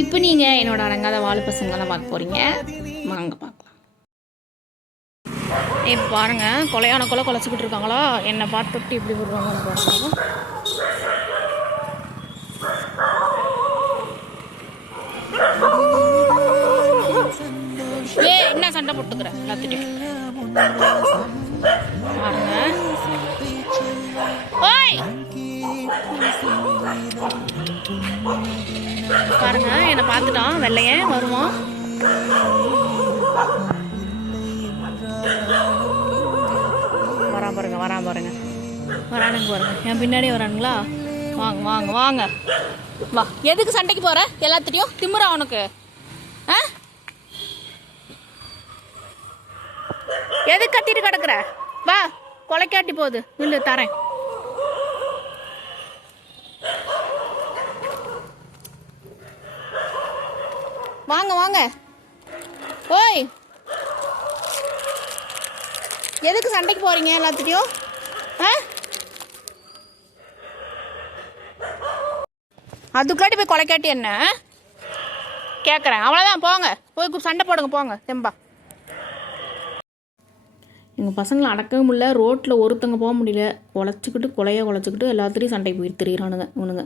இப்போ நீங்கள் என்னோட அடங்காத வாழை பசங்க தான் பார்க்க போகிறீங்க. வாங்க பார்க்கலாம். இப்போ பாருங்கள், கொலையான கொலை கொலைச்சிக்கிட்டு இருக்காங்களா, என்னை பார்த்துட்டு இப்படி விடுவாங்க பாருங்க. என்ன சண்டை போட்டுக்கிறேன் எல்லாத்துட்டையும் பாருங்க. ஓய் பாருங்க, என்னை பார்த்துட்டான் வெள்ளையன் வருவான். வரான் பாருங்க, வரானுங்க பாருங்க, என் பின்னாடியே வரானுங்களா. வாங்க வாங்க வாங்க வா. எதுக்கு சண்டைக்கு போற? எல்லாத்துட்டையும் திமுறா உனக்கு? ஆ, எதுக்கு கத்திட்டு கிடக்குற? வா, கொலைக்காட்டி போகுது, நில்லு தரேன். வாங்க வாங்க. ஓய், எதுக்கு சண்டைக்கு போறீங்க எல்லாத்துட்டையும்? ஆ, அதுக்குள்ளாட்டி போய் கொலைக்காட்டி என்ன கேட்குறேன். அவ்வளோதான், போங்க போய் சண்டை போடுங்க, போங்க தெம்பா. எங்கள் பசங்களை அடக்கவே முடியல, ரோட்டில் ஒருத்தங்க போக முடியல, கொலைச்சிக்கிட்டு கொலைச்சிக்கிட்டு எல்லாத்துலேயும் சண்டைக்கு போய் திரியிறானுங்க இவனுங்க.